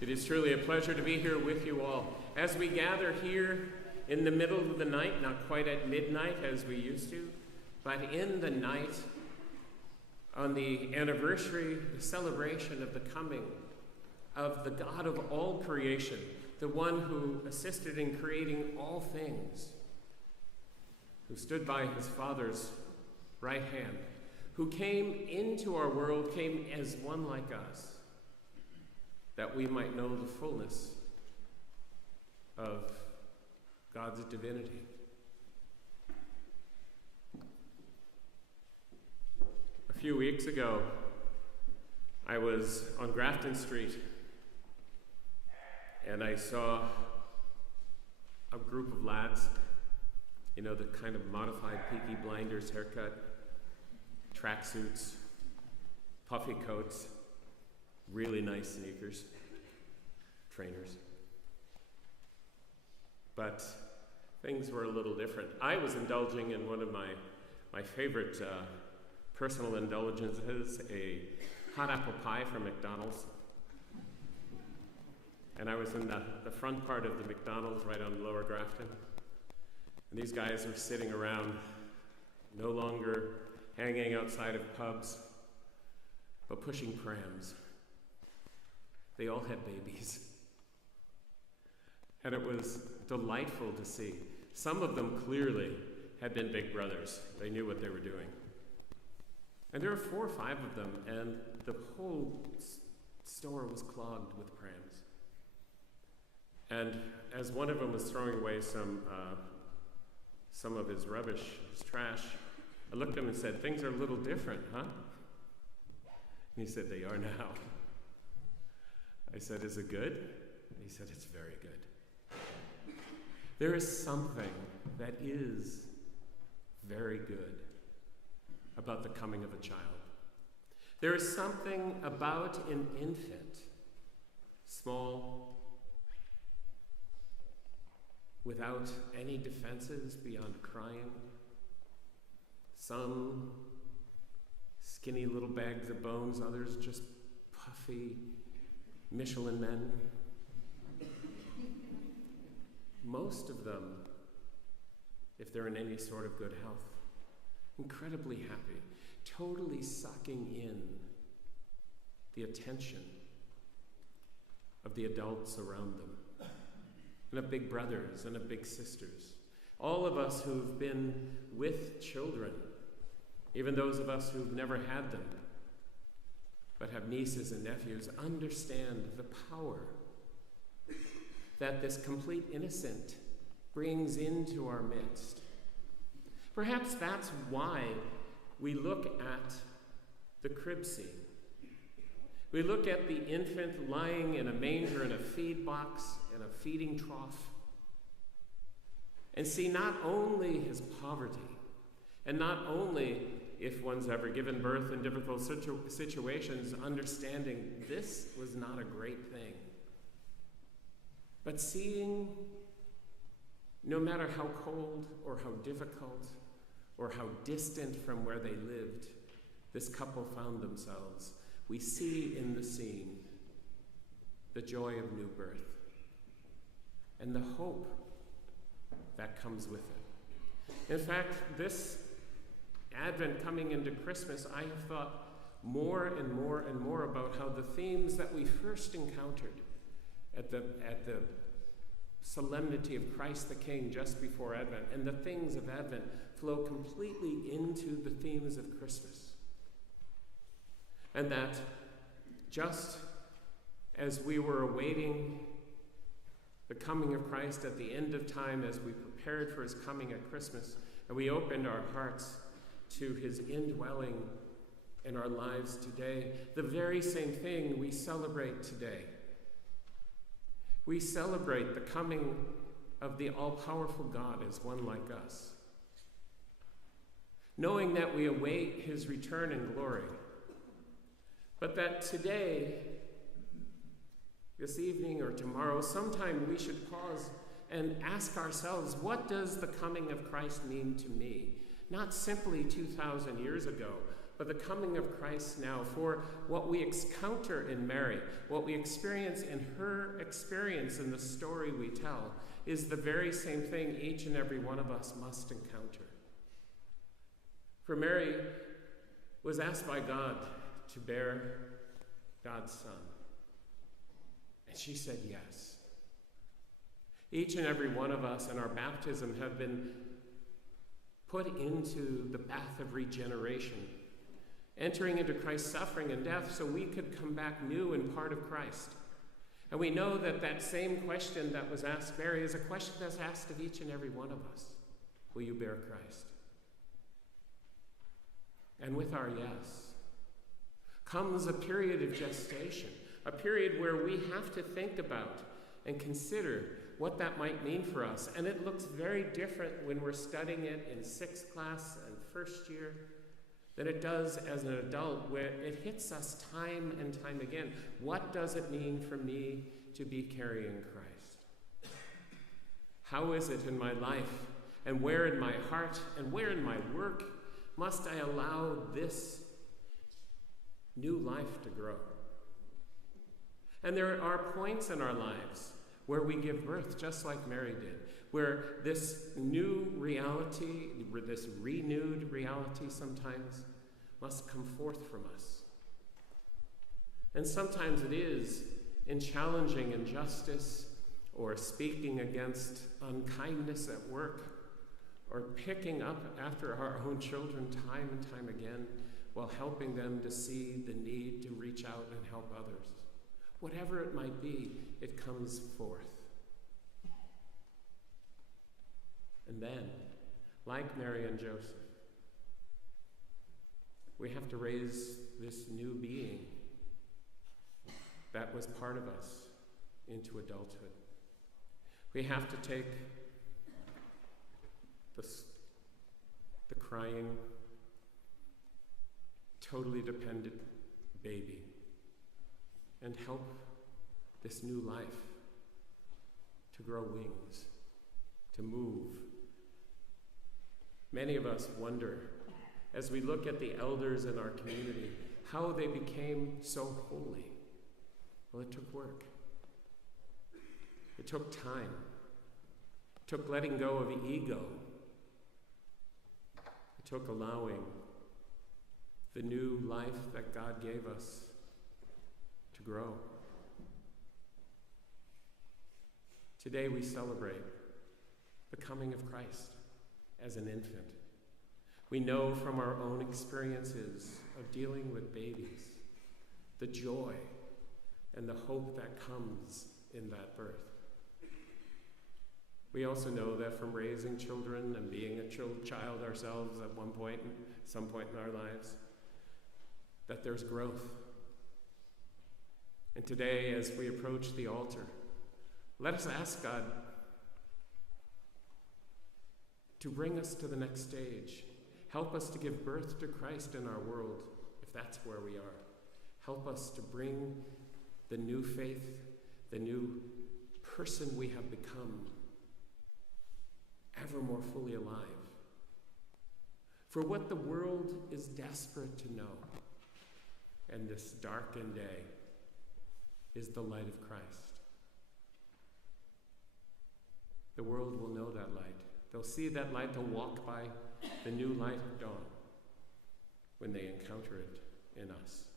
It is truly a pleasure to be here with you all. As we gather here in the middle of the night, not quite at midnight as we used to, but in the night on the anniversary, the celebration of the coming of the God of all creation, the one who assisted in creating all things, who stood by his Father's right hand, who came into our world, came as one like us, that we might know the fullness of God's divinity. A few weeks ago, I was on Grafton Street, and I saw a group of lads, you know, the kind of modified Peaky Blinders haircut, tracksuits, puffy coats, really nice sneakers, trainers. But things were a little different. I was indulging in one of my favorite personal indulgences, a hot apple pie from McDonald's. And I was in the front part of the McDonald's right on Lower Grafton. And these guys were sitting around, no longer hanging outside of pubs, but pushing prams. They all had babies. And it was delightful to see. Some of them clearly had been big brothers. They knew what they were doing. And there were 4 or 5 of them, and the whole store was clogged with prams. And as one of them was throwing away some of his rubbish, his trash, I looked at him and said, "Things are a little different, huh?" And he said, "They are now." I said, "Is it good?" And he said, "It's very good." There is something that is very good about the coming of a child. There is something about an infant, small, without any defenses beyond crying, some skinny little bags of bones, others just puffy Michelin men. Most of them, if they're in any sort of good health, incredibly happy, totally sucking in the attention of the adults around them, and of big brothers and of big sisters. All of us who've been with children, even those of us who've never had them, but have nieces and nephews, understand the power that this complete innocent brings into our midst. Perhaps that's why we look at the crib scene. We look at the infant lying in a manger, in a feed box, in a feeding trough, and see not only his poverty, and not only, if one's ever given birth in difficult situations, understanding this was not a great thing, but seeing, no matter how cold or how difficult or how distant from where they lived this couple found themselves, we see in the scene the joy of new birth and the hope that comes with it. In fact, this Advent coming into Christmas, I have thought more and more and more about how the themes that we first encountered at the solemnity of Christ the King just before Advent, and the things of Advent flow completely into the themes of Christmas. And that just as we were awaiting the coming of Christ at the end of time, as we prepared for his coming at Christmas, and we opened our hearts to his indwelling in our lives today, the very same thing we celebrate today. We celebrate the coming of the all-powerful God as one like us, knowing that we await his return in glory, but that today, this evening or tomorrow, sometime we should pause and ask ourselves, what does the coming of Christ mean to me? Not simply 2,000 years ago, of the coming of Christ now, for what we encounter in Mary, what we experience in her experience in the story we tell, is the very same thing each and every one of us must encounter. For Mary was asked by God to bear God's Son, and she said yes. Each and every one of us in our baptism have been put into the path of regeneration, entering into Christ's suffering and death so we could come back new and part of Christ. And we know that that same question that was asked Mary is a question that's asked of each and every one of us. Will you bear Christ? And with our yes comes a period of gestation, a period where we have to think about and consider what that might mean for us. And it looks very different when we're studying it in 6th class and first year than it does as an adult, where it hits us time and time again. What does it mean for me to be carrying Christ? How is it in my life, and where in my heart, and where in my work must I allow this new life to grow? And there are points in our lives where we give birth, just like Mary did, where this new reality, this renewed reality sometimes, must come forth from us. And sometimes it is in challenging injustice, or speaking against unkindness at work, or picking up after our own children time and time again, while helping them to see the need to reach out and help others. Whatever it might be, it comes forth. And then, like Mary and Joseph, we have to raise this new being that was part of us into adulthood. We have to take the crying, totally dependent baby and help this new life to grow wings, to move. Many of us wonder, as we look at the elders in our community, how they became so holy. Well, it took work. It took time. It took letting go of ego. It took allowing the new life that God gave us to grow. Today we celebrate the coming of Christ as an infant. We know from our own experiences of dealing with babies the joy and the hope that comes in that birth. We also know that from raising children and being a child ourselves at some point in our lives, that there's growth. And today, as we approach the altar, let us ask God to bring us to the next stage. Help us to give birth to Christ in our world, if that's where we are. Help us to bring the new faith, the new person we have become, ever more fully alive. For what the world is desperate to know, and this darkened day, is the light of Christ. The world will know that light. They'll see that light, they'll walk by the new light of dawn when they encounter it in us.